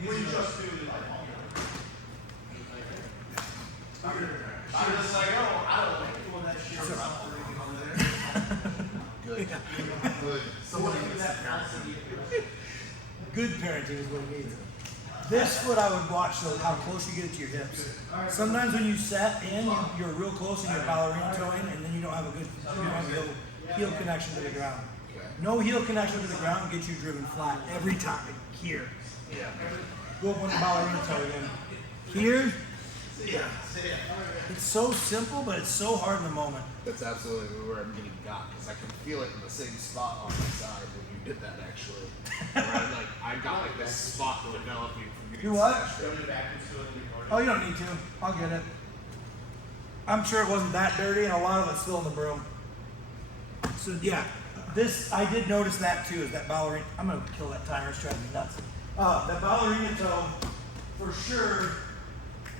We just do the like, I'm just like, oh, I don't like doing that shit. Good. Good. Somebody gets that Good parenting is what it means. This foot I would watch though, how close you get it to your hips. Sometimes when you set in, you're real close and you're ballerina toeing, and then you don't have a good heel connection to the ground. No heel connection to the ground gets you driven flat every time. Here. Yeah. Go up on the ballerina toe again. Here. Yeah. It's so simple, but it's so hard in the moment. That's absolutely where I'm getting got, because I can feel it in the same spot on my side when you did that actually. Where I got like this spot developing from getting Do what? smashed. Oh, you don't need to. I'll get it. I'm sure it wasn't that dirty, and a lot of it's still in the broom. So yeah, this I did notice that too. Is that ballerina? I'm gonna kill that timer. It's driving me nuts. That ballerina toe, for sure.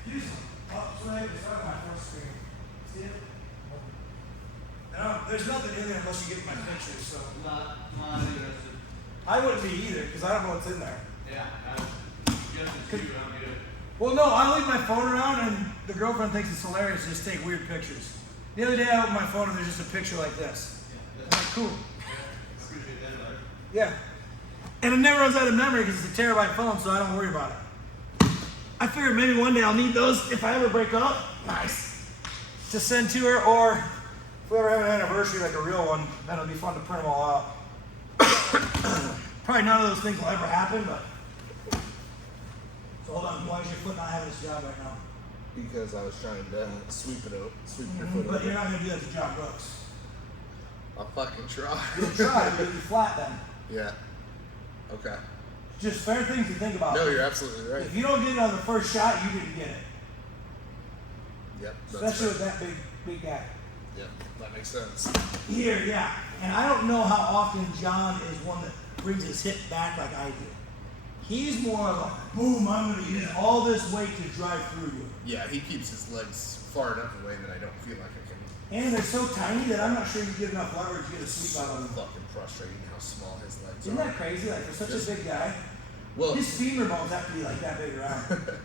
Use them. Oh, it's right on my first screen. See it? No, there's nothing in there unless you get my pictures. So Not interested. I wouldn't be either because I don't know what's in there. Yeah, just as you don't get it. Well, no, I leave my phone around and the girlfriend thinks it's hilarious to just take weird pictures. The other day I opened my phone and there's just a picture like this. I'm like, cool. Appreciate that, Larry. Yeah. And it never runs out of memory because it's a terabyte phone, so I don't worry about it. I figured maybe one day I'll need those if I ever break up. Nice. To send to her, or if we ever have an anniversary like a real one, then it'll be fun to print them all out. Probably none of those things will ever happen, but. So hold on, why is your foot not having this job right now? Because I was trying to sweep your foot But over. you're not going to do that to John Brooks. I'll fucking try. You'll try, but you'll be flat then. Yeah. Okay. Just fair things to think about. No, you're absolutely right. If you don't get it on the first shot, you didn't get it. Yep. That's Especially fair. with that big guy. Yep. That makes sense. Here, yeah. And I don't know how often John is one that brings his hip back like I do. He's more of a, boom, I'm going to use all this weight to drive through you. Yeah, he keeps his legs far enough away that I don't feel like I can. And they're so tiny that I'm not sure you get enough leverage to get a sweep out of them. Fucking frustrating how small his legs Isn't are. that crazy? Like, for such a big guy, Well, his femur bones have to be like that big around.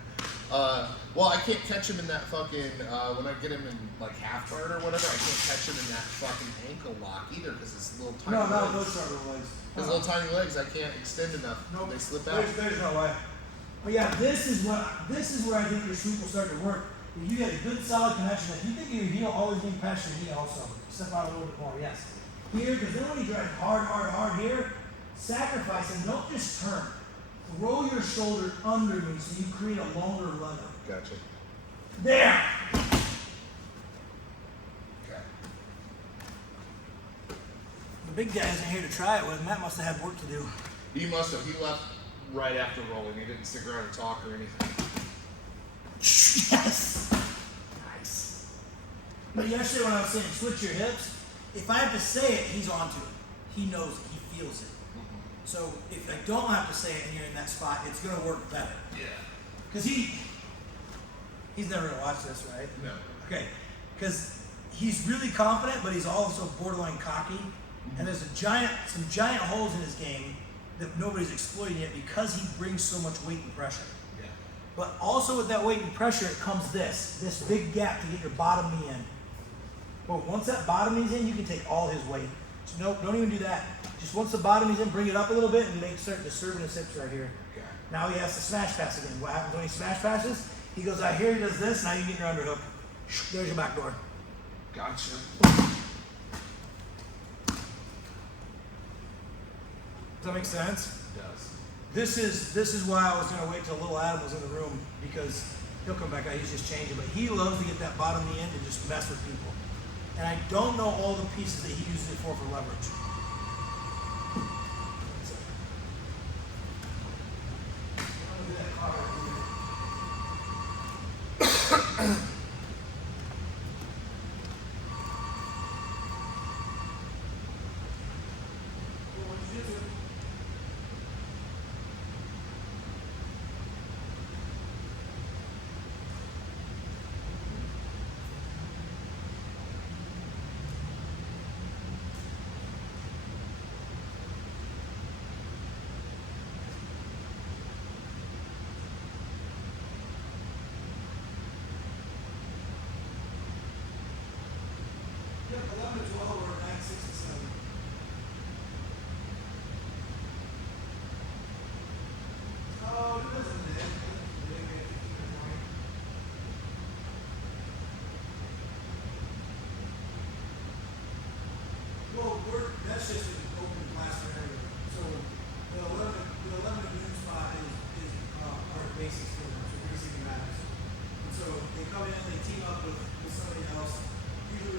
well, I can't catch him in that fucking, when I get him in like half guard or whatever, I can't catch him in that fucking ankle lock either because his little tiny No, legs. those short little legs. His little tiny legs, I can't extend enough. Nope. They slip out. There's no way. But yeah, this is where I think your sweep will start to work. If you get a good solid connection, if you think your heel always being past your knee also, step out a little bit more, yes. Here, because then when you drive hard here, sacrifice and don't just turn. Roll your shoulder under me so you create a longer lever. Gotcha. There! Okay. The big guy isn't here to try it with. Matt must have had work to do. He must have. He left right after rolling. He didn't stick around and talk or anything. Yes! Nice. But yesterday when I was saying switch your hips, if I have to say it, he's onto it. He knows it. He feels it. So if I don't have to say it and you're in that spot, it's going to work better. Yeah. Because he's never going to watch this, right? No. Okay. Because he's really confident, but he's also borderline cocky. And there's some giant holes in his game that nobody's exploiting yet because he brings so much weight and pressure. Yeah. But also with that weight and pressure, it comes this big gap to get your bottom knee in. But once that bottom knee's in, you can take all his weight. So no, don't even do that. Just once the bottom knee's in, bring it up a little bit and start disturbing his hips right here. Okay. Now he has to smash pass again. What happens when he smash passes? He goes out here, he does this, now you get your underhook. There's your back door. Gotcha. Does that make sense? It does. This is why I was going to wait till little Adam was in the room because he'll come back out. He's just changing, but he loves to get that bottom knee in and just mess with people. And I don't know all the pieces that he uses it for leverage.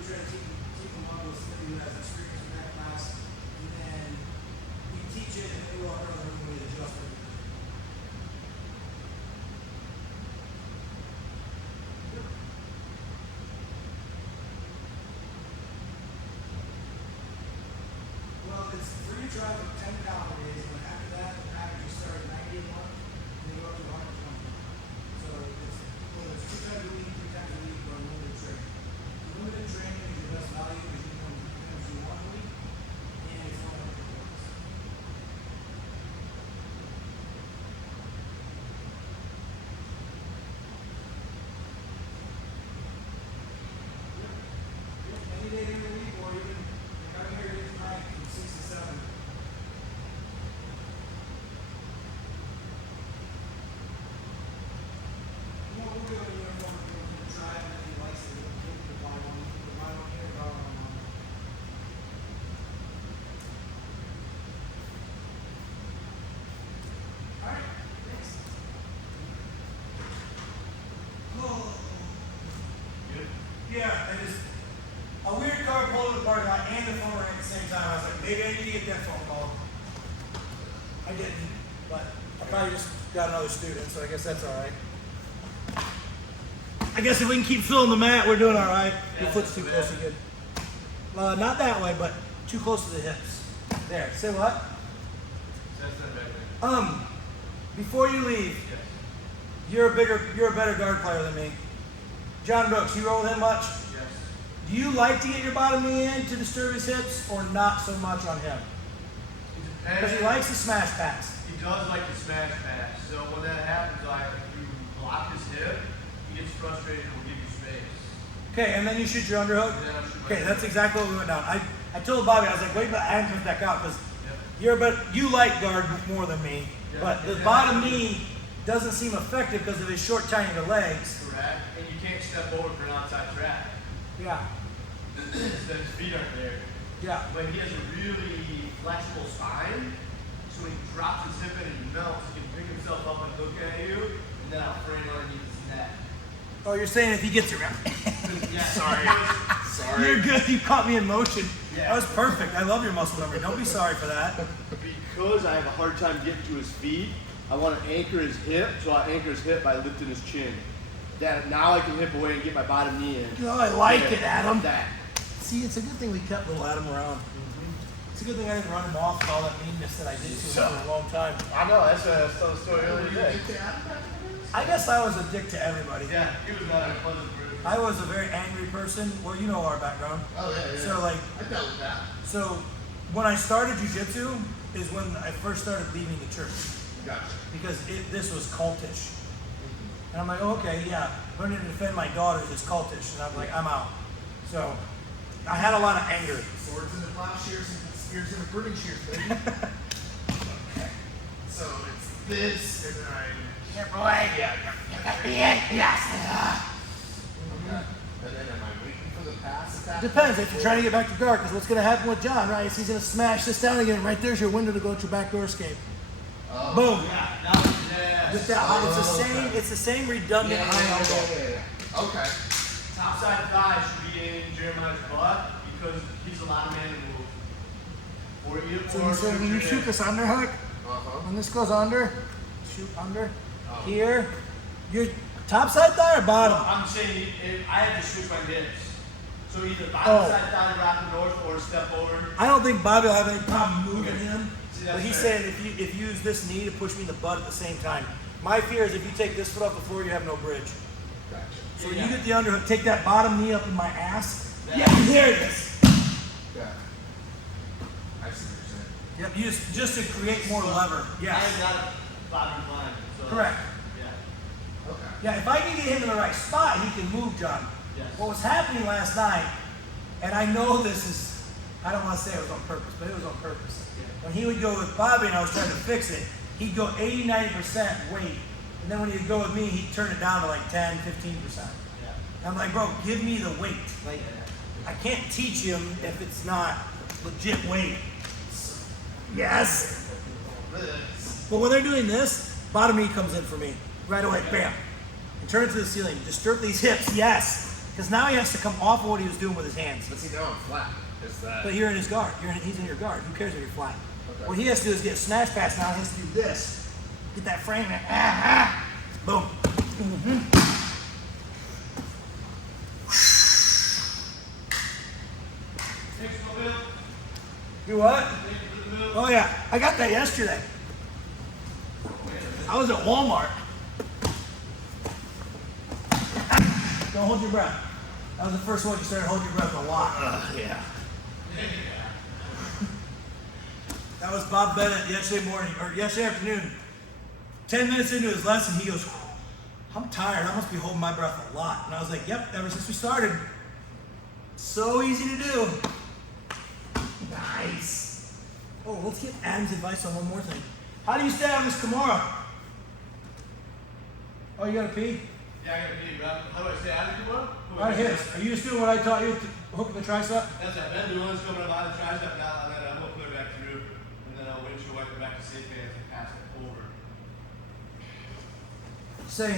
try to keep them up with somebody who has experience in that class, and then we teach it, and then we walk around the room and we adjust it. Well, it's free trial for 10 calendar days, and then after that, the package starts at 90 a month, and they go up to 120. So it's, whether it's 2 times a week, 3 times a week, or limited training. Limited training is your best value because you can do 1 week, and it's only 100 points. Any day during the week, or even if I'm here tonight from 6 to 7. We'll do a uniform, we'll try it, and then he likes it, we'll take the buy one here, buy one online. Alright, thanks. Oh. Good. Yeah, I just, a weird car pulled in the parking lot and the phone rang at the same time. I was like, maybe I need to get that phone call. I didn't, but I probably just got another student, so I guess that's all right. I guess if we can keep filling the mat, we're doing all right. Your Yeah, foot's too that's close again. Not that way, but too close to the hips. There. Say what? That's not back there. Before you leave, Yes. you're a better guard player than me. John Brooks, you roll with him much? Yes. Do you like to get your bottom knee in to disturb his hips, or not so much on him? It Because depends. he likes to smash pass. He does like to smash pass. So when that happens, if you block his hip, he gets frustrated and will give you space. Okay, and then you shoot your underhook. And then I'll shoot my Okay, that's underhook. exactly what we went down. I told Bobby, I was like, wait, but I haven't come back out because Yep. you like guard more than me, Yeah. but the Yeah. bottom knee doesn't seem effective because of his short, tiny legs. Correct. And you can't step over for an outside track. Yeah, So his feet aren't there. yeah. But he has a really flexible spine. So when he drops his hip in and he melts, he can pick himself up and look at you, and then I'll frame underneath his neck. Oh, you're saying if he gets around. Yeah, Sorry. Sorry. You're good. You caught me in motion. Yeah. That was perfect. I love your muscle memory. Don't be sorry for that. Because I have a hard time getting to his feet, I want to anchor his hip, so I anchor his hip by lifting his chin. That now I can hip away and get my bottom knee in. Oh, I like it, Adam. That. See, it's a good thing we kept little Adam around. It's a good thing I didn't run him off with all that meanness that I did to him for a long time. I know, that's what I was telling the story earlier today. I guess I was a dick to everybody. Yeah, he was not a pleasant person. I was a very angry person. Well, you know our background. Oh yeah. So like, I dealt with that. so when I started jujitsu is when I first started leaving the church Gotcha. because this was cultish. And I'm like, oh, okay, yeah, learning to defend my daughters is cultish, and I'm like, I'm out. So I had a lot of anger. Swords in the plowshares and spears in the pruning shears, baby. Okay. So it's this, and then okay. And then am I waiting for the pass attack? Depends if you're trying to get back to guard, because what's going to happen with John, right, is he's going to smash this down again. Right there's your window to go to your back door escape. Oh. Boom. Yeah, that was nasty. With that, it's the okay. same. It's the same redundant high elbow. Okay. Top side thigh should be in Jeremiah's butt because he's allowed man to move. Or you, So or you said when you shoot this underhook, Uh-huh. when this goes under, shoot under, here, your top side thigh or bottom? I'm saying I have to switch my hips. So either bottom Oh. side thigh wrap the north or step over. I don't think Bobby will have any problem moving him. See, But that's he's fair. saying if you use this knee to push me in the butt at the same time. My fear is if you take this foot off the floor, you have no bridge. Gotcha. So Yeah. you get the underhook, take that bottom knee up in my ass. Yeah. Yeah, there it is. Yeah. I see what you're saying. Yep, you just to create more lever. I Yes. am not Bobby Klein. So Correct. Yeah. Okay. Yeah, if I can get him in the right spot, he can move, John. Yes. What was happening last night, and I know this is, I don't want to say it was on purpose, but it was on purpose. When he would go with Bobby and I was trying to fix it, he'd go 80, 90% weight. And then when he'd go with me, he'd turn it down to like 10, 15%. Yeah. I'm like, bro, give me the weight. Like, I can't teach him if it's not legit weight. Yes. But when they're doing this, bottom knee comes in for me. Right away, bam. And turn it to the ceiling. Disturb these hips, yes. Because now he has to come off of what he was doing with his hands. But see, now I'm flat. Is that? But you're in his guard. He's in your guard. Who cares if you're flat? Okay. What he has to do is get a smash pass now. He has to do this. Get that frame in. Boom. Thanks for the milk. Do what? Thank you for the milk. Oh yeah, I got that yesterday. I was at Walmart. Don't hold your breath. That was the first one you started holding your breath a lot. Yeah. That was Bob Bennett yesterday morning, or yesterday afternoon. 10 minutes into his lesson, he goes, I'm tired. I must be holding my breath a lot. And I was like, yep, ever since we started. So easy to do. Nice. Oh, let's get Adam's advice on one more thing. How do you stay on this Kimura? Oh, you gotta pee? Yeah, I gotta pee, bro. How do I stay out of the tomorrow? Out of his. Are you just doing what I taught you to hook the tricep? That's what I've been doing. It's coming up out of the tricep now, and then I'm gonna put it back through, and then I'll windshield wipe it back to safe hands and pass it over. Saying